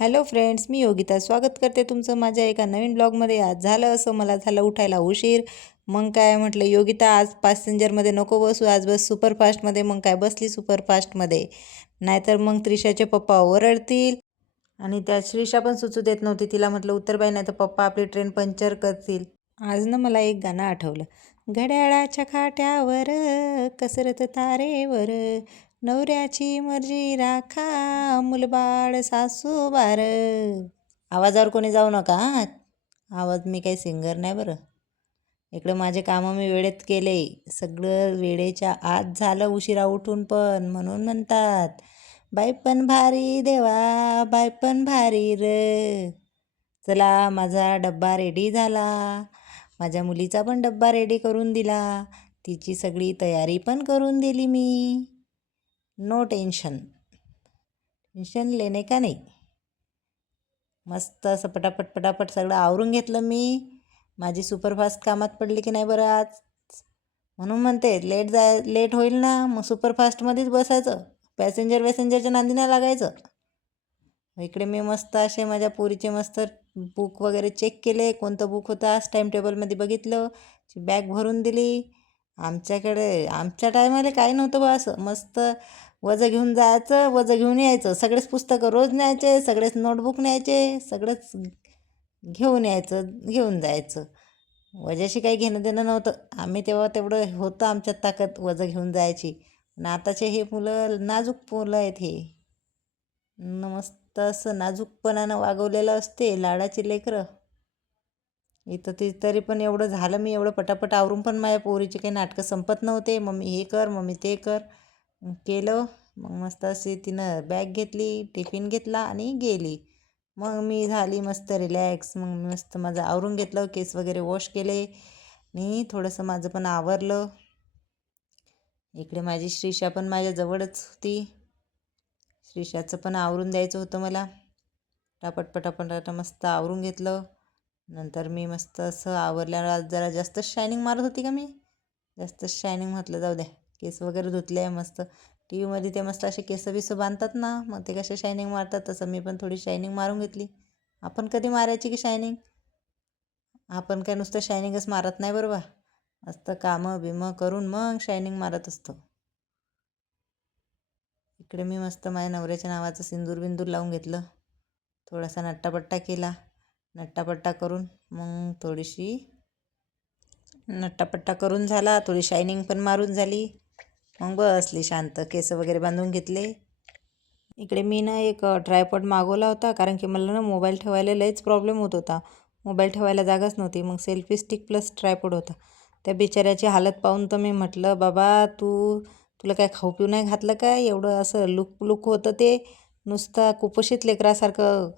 Hello friends मी योगिता. स्वागत करते तुमचं माझ्या एका नवीन ब्लॉगमध्ये. आज झालं असं मला झालं उठायला उशीर. मग काय म्हटलं योगिता आज पॅसेंजरमध्ये नको बसू. आज बस सुपरफास्टमध्ये. मग काय बसली सुपरफास्टमध्ये? नाहीतर मग त्रिशाचे पप्पा ओरडतील. आणि त्या श्रीषा पण सुचू देत नव्हती. तिला म्हटलं उत्तरबाई नाही तर पप्पा आपली ट्रेन पंक्चर करतील. आज ना मला एक गाणं आठवलं. घड्याळाच्या खाट्यावर कसरत तारेवर नवऱ्याची मर्जी राखा मुलबाळ सासू बार. आवाजावर कोणी जाऊ नका आवाज मी काही सिंगर नाही बरं. इकडं माझे कामं मी वेळेत केले. सगळं वेळेच्या आत झालं उशिरा उठून पण म्हणून म्हणतात बाई पण भारी देवा बाई पण भारी र. चला माझा डब्बा रेडी झाला. माझ्या मुलीचा पण डब्बा रेडी करून दिला. तिची सगळी तयारी पण करून दिली मी. नो टेन्शन टेन्शन लेणे का नाही? मस्त असं पटापट पटापट सगळं आवरून घेतलं मी. माझी सुपरफास्ट कामात पडली की नाही बरं आज? म्हणून म्हणते लेट जाय लेट होईल ना मग सुपरफास्टमध्येच बसायचं. पॅसेंजर वॅसेंजरच्या नांदी नाही लागायचं. इकडे मी मस्त असे माझ्या पोरीचे मस्त बुक वगैरे चेक केले. कोणतं बुक होतं आज? टाईम टेबलमध्ये बघितलं. बॅग भरून दिली. आमच्याकडे आमच्या टायमाला काही नव्हतं बा असं. मस्त वजं घेऊन जायचं वजं घेऊन यायचं. सगळेच पुस्तकं रोज न्यायचे सगळेच नोटबुक न्यायचे सगळंच घेऊन यायचं घेऊन जायचं. वजाशी काही घेणं देणं नव्हतं. आम्ही तेव्हा तेवढं होतं आमच्यात ताकद वजं घेऊन जायची. आणि आताचे हे मुलं नाजूक मुलं आहेत हे. मस्त असं नाजूकपणानं वागवलेलं असते लाडाची लेकरं. इथं ते तरी पण एवढं झालं मी एवढं पटापट आवरून पण माझ्या पोरीचे काही नाटकं संपत नव्हते. मम्मी हे कर मम्मी ते कर. केलं. मग मस्त अशी तिनं बॅग घेतली टिफिन घेतला आणि गेली. मग मी झाली मस्त रिलॅक्स मग मी मस्त माझं आवरून घेतलं केस वगैरे वॉश केले आणि थोडंसं माझं पण आवरलं. इकडे माझी श्रीषा पण माझ्याजवळच होती. श्रीषाचं पण आवरून द्यायचं होतं मला. पटापट पटापट मस्त आवरून घेतलं. नंतर मी मस्त असं आवरल्यावर आज जरा जास्तच शायनिंग मारत होती का मी? जास्तच शायनिंग म्हटलं जाऊ द्या. केस वगैरे धुतले आहे मस्त. टी व्हीमध्ये ते मस्त असे केस बिस बांधतात ना मग ते कसे शायनिंग मारतात तसं मी पण थोडी शायनिंग मारून घेतली. आपण कधी मारायची की शायनिंग आपण काय नुसतं शायनिंगच मारत नाही बरोबर. मस्त कामं बिमं करून मग शायनिंग मारत असतो. इकडे मी मस्त माझ्या नवऱ्याच्या नावाचं सिंदूर बिंदूर लावून घेतलं. थोडासा नट्टापट्टा केला. नट्टापट्टा करून मग थोडीशी नट्टापट्टा करून झाला थोडी शायनिंग पण मारून झाली. मग बसली शांत केस वगैरे बांधून घेतले. इकडे मी ना एक ट्रायपॉड मागवला होता कारण की मला ना मोबाईल ठेवायला लयच प्रॉब्लेम होत होता. मोबाईल ठेवायला जागाच नव्हती मग सेल्फी स्टिक प्लस ट्रायपॉड होता. त्या बिचाऱ्याची हालत पाहून तर मी म्हटलं बाबा तू तुला काय खाऊ पिऊ नाही घातलं काय? एवढं असं लुक लुक होतं ते. नुसता कुपोषित लेकरासारखं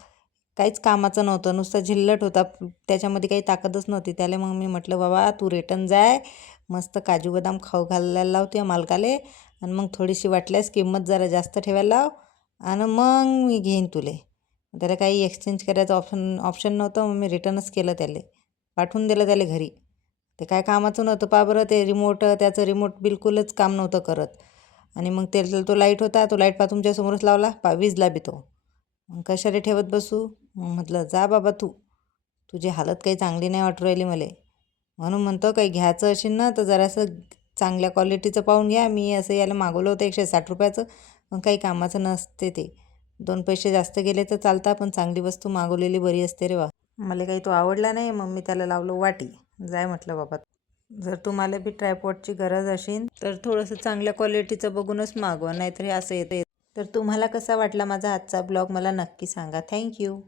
काहीच कामाचं नव्हतं. नुसतं झिल्लट होता. त्याच्यामध्ये काही ताकदच नव्हती. त्याला मग मी म्हटलं बाबा तू रिटर्न जाय. मस्त काजू बदाम खाऊ घालायला लावते मालकाले. आणि मग थोडीशी वाटल्यास किंमत जरा जास्त ठेवायला लाव. आणि मग मी घेईन तुले. त्याला काही एक्सचेंज करायचं ऑप्शन ऑप्शन नव्हतं. मग मी रिटर्नच केलं त्याला. पाठवून दिलं त्याला घरी. ते काय कामाचं नव्हतं. पा बरं ते रिमोट त्याचं रिमोट बिलकुलच काम नव्हतं करत. आणि मग त्याला तो लाइट होता. तो लाइट पा तुमच्यासमोरच लावला. पा वीजला बी तो. मग कशाला ठेवत बसू? मग म्हटलं जा बाबा तू. तुझी हालत काही चांगली नाही वाटू राहिली मला. म्हणून म्हणतो काही घ्यायचं असेल ना तर जरासं चांगल्या क्वालिटीचं पाहून घ्या. मी असं याला मागवलं होतं एकशे साठ रुपयाचं. पण काही कामाचं नसते ते. दोन पैसे जास्त गेले तर चालता पण चांगली वस्तू मागवलेली बरी असते रे वा. मला काही तो आवडला नाही मग मी त्याला लावलं वाटी. जाय म्हटलं बाबा. जर तुम्हाला बी ट्रायपॉडची गरज असेल तर थोडंसं चांगल्या क्वालिटीचं बघूनच मागवा नाहीतर हे असं येतं तर तुम्हाला कसा वाटला माझा आजचा ब्लॉग? मला नक्की सांगा. थँक्यू